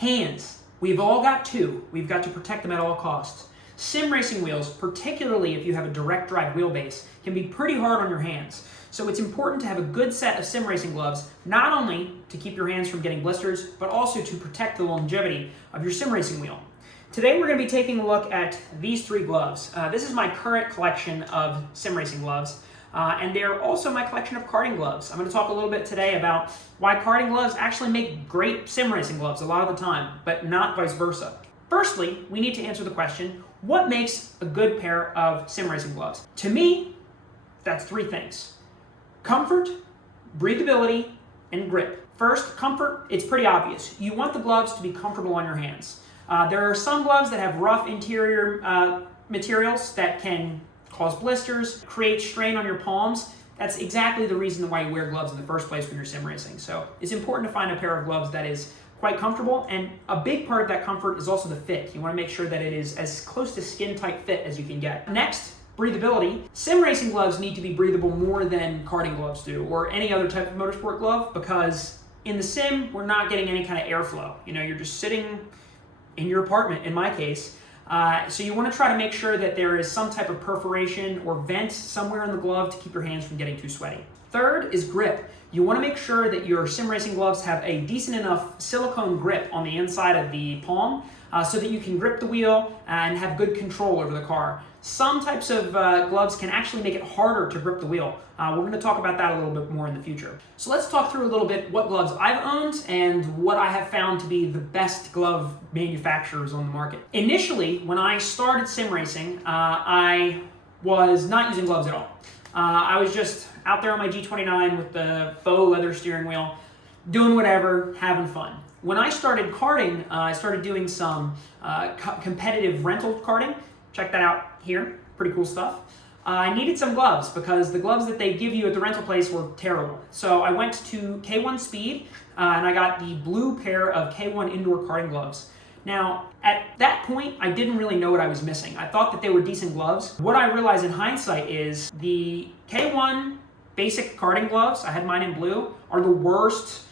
Hands. We've all got two. We've got to protect them at all costs. Sim racing wheels, particularly if you have a direct drive wheelbase, can be pretty hard on your hands. So it's important to have a good set of sim racing gloves, not only to keep your hands from getting blisters, but also to protect the longevity of your sim racing wheel. Today we're going to be taking a look at these three gloves. This is my current collection of sim racing gloves, and they're also my collection of karting gloves. I'm going to talk a little bit today about why karting gloves actually make great sim racing gloves a lot of the time, but not vice versa. Firstly, we need to answer the question, what makes a good pair of sim racing gloves? To me, that's three things: comfort, breathability, and grip. First, comfort, it's pretty obvious. You want the gloves to be comfortable on your hands. There are some gloves that have rough interior materials that can cause blisters, create strain on your palms. That's exactly the reason why you wear gloves in the first place when you're sim racing. So it's important to find a pair of gloves that is quite comfortable, and a big part of that comfort is also the fit. You want to make sure that it is as close to skin-tight fit as you can get. Next, breathability. Sim racing gloves need to be breathable more than karting gloves do, or any other type of motorsport glove, because in the sim, we're not getting any kind of airflow. You know, you're just sitting in your apartment, in my case. So you want to try to make sure that there is some type of perforation or vent somewhere in the glove to keep your hands from getting too sweaty. Third is grip. You want to make sure that your sim racing gloves have a decent enough silicone grip on the inside of the palm so that you can grip the wheel and have good control over the car. Some types of gloves can actually make it harder to grip the wheel. We're going to talk about that a little bit more in the future. So let's talk through a little bit what gloves I've owned and what I have found to be the best glove manufacturers on the market. Initially, when I started sim racing, I was not using gloves at all. I was just out there on my G29 with the faux leather steering wheel, doing whatever, having fun. When I started karting, I started doing some competitive rental karting. Check that out here, pretty cool stuff. I needed some gloves because the gloves that they give you at the rental place were terrible. So I went to K1 Speed and I got the blue pair of K1 indoor karting gloves. Now, at that point, I didn't really know what I was missing. I thought that they were decent gloves. What I realized in hindsight is the K1 basic karting gloves, I had mine in blue, are the worst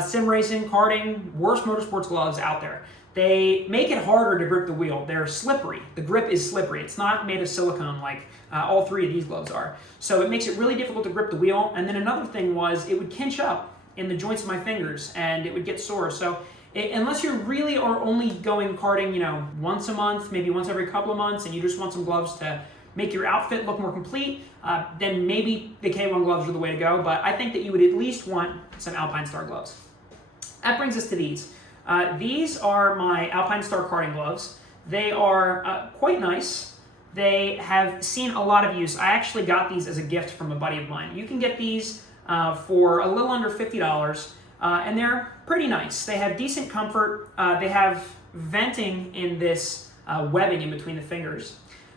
sim racing, karting, worst motorsports gloves out there. They make it harder to grip the wheel. They're slippery. The grip is slippery. It's not made of silicone like all three of these gloves are. So it makes it really difficult to grip the wheel. And then another thing was it would kinch up in the joints of my fingers and it would get sore. So unless you really are only going karting, you know, once a month, maybe once every couple of months, and you just want some gloves to make your outfit look more complete, then maybe the K1 gloves are the way to go. But I think that you would at least want some Alpine Star gloves. That brings us to these. These are my Alpine Star karting gloves. They are quite nice. They have seen a lot of use. I actually got these as a gift from a buddy of mine. You can get these for a little under $50, and they're pretty nice. They have decent comfort. They have venting in this webbing in between the fingers.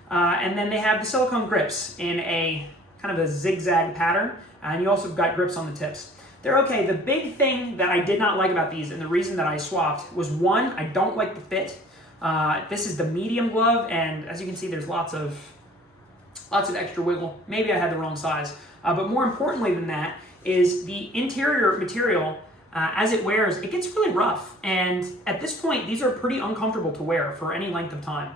And then they have the silicone grips in a kind of a zigzag pattern, and you also got grips on the tips. They're okay. The big thing that I did not like about these, and the reason that I swapped, was one, I don't like the fit. This is the medium glove, and as you can see, there's lots of extra wiggle. Maybe I had the wrong size. But more importantly than that is the interior material, as it wears, it gets really rough. And at this point, these are pretty uncomfortable to wear for any length of time.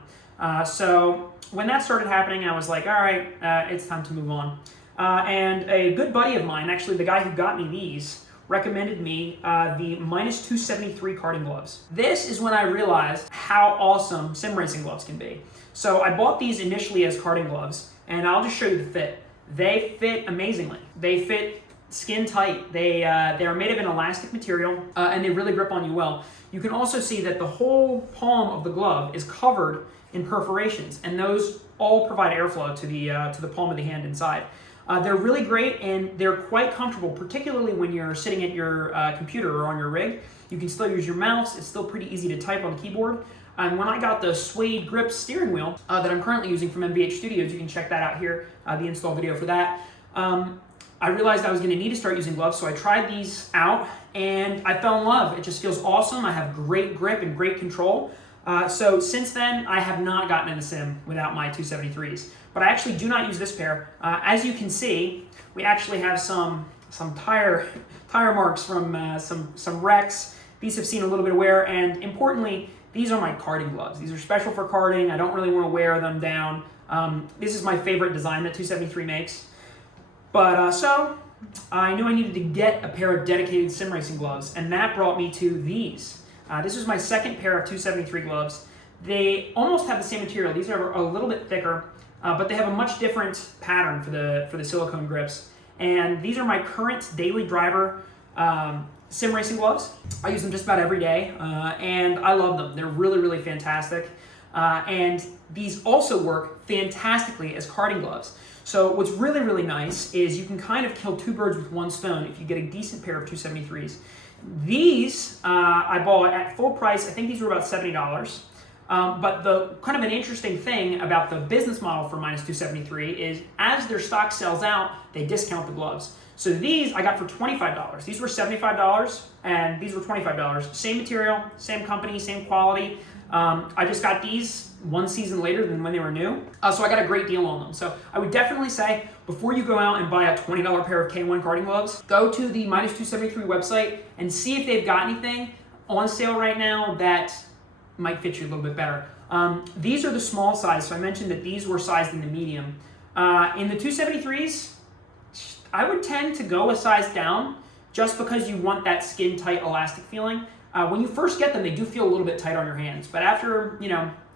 So when that started happening, I was like, all right, it's time to move on. And a good buddy of mine, actually the guy who got me these, recommended me the -273 karting gloves. This is when I realized how awesome sim racing gloves can be. So I bought these initially as karting gloves, and I'll just show you the fit. They fit amazingly. They fit skin tight. They are made of an elastic material, and they really grip on you well. You can also see that the whole palm of the glove is covered in perforations, and those all provide airflow to the palm of the hand inside. They're really great, and they're quite comfortable, particularly when you're sitting at your computer or on your rig. You can still use your mouse. It's still pretty easy to type on the keyboard. And when I got the suede grip steering wheel that I'm currently using from MVH Studios, you can check that out here, the install video for that. I realized I was going to need to start using gloves, so I tried these out, and I fell in love. It just feels awesome. I have great grip and great control. So since then, I have not gotten in a sim without my 273s. But I actually do not use this pair. As you can see, we actually have some tire marks from some wrecks. These have seen a little bit of wear, and importantly, these are my karting gloves. These are special for karting. I don't really want to wear them down. This is my favorite design that 273 makes. But so I knew I needed to get a pair of dedicated sim racing gloves, and that brought me to these. This is my second pair of 273 gloves. They almost have the same material. These are a little bit thicker, but they have a much different pattern for the silicone grips. And these are my current daily driver sim racing gloves. I use them just about every day, and I love them. They're really, really fantastic. And these also work fantastically as karting gloves. So what's really, really nice is you can kind of kill two birds with one stone if you get a decent pair of 273s. These I bought at full price. I think these were about $70. But the kind of an interesting thing about the business model for Minus 273 is as their stock sells out, they discount the gloves. So these I got for $25. These were $75 and these were $25. Same material, same company, same quality. I just got these one season later than when they were new. So I got a great deal on them. So I would definitely say before you go out and buy a $20 pair of K1 karting gloves, go to the Minus 273 website and see if they've got anything on sale right now that might fit you a little bit better. These are the small size, so I mentioned that these were sized in the medium. In the 273s, I would tend to go a size down just because you want that skin tight elastic feeling. When you first get them, they do feel a little bit tight on your hands, but after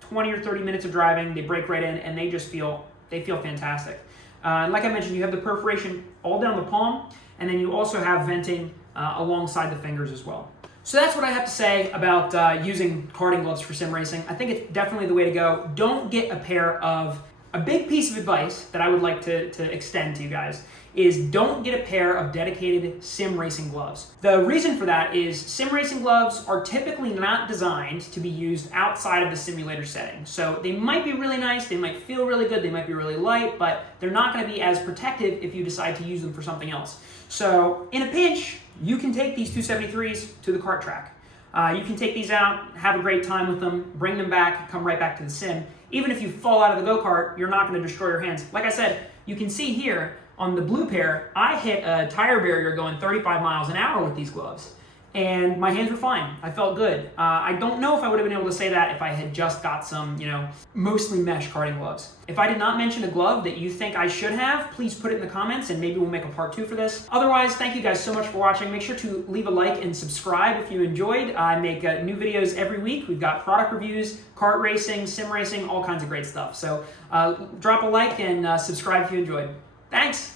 20 or 30 minutes of driving, they break right in and they feel fantastic. Like I mentioned, you have the perforation all down the palm, and then you also have venting alongside the fingers as well. So that's what I have to say about using karting gloves for sim racing. I think it's definitely the way to go. Don't get a pair of, a big piece of advice that I would like to extend to you guys is don't get a pair of dedicated sim racing gloves. The reason for that is sim racing gloves are typically not designed to be used outside of the simulator setting. So they might be really nice, they might feel really good, they might be really light, but they're not going to be as protective if you decide to use them for something else. So in a pinch, you can take these 273s to the kart track. You can take these out, have a great time with them, bring them back, come right back to the sim. Even if you fall out of the go-kart, you're not going to destroy your hands. Like I said, you can see here on the blue pair, I hit a tire barrier going 35 miles an hour with these gloves. And my hands were fine. I felt good. I don't know if I would have been able to say that if I had just got some, mostly mesh karting gloves. If I did not mention a glove that you think I should have, please put it in the comments and maybe we'll make a part 2 for this. Otherwise, thank you guys so much for watching. Make sure to leave a like and subscribe if you enjoyed. I make new videos every week. We've got product reviews, kart racing, sim racing, all kinds of great stuff. So drop a like and subscribe if you enjoyed. Thanks.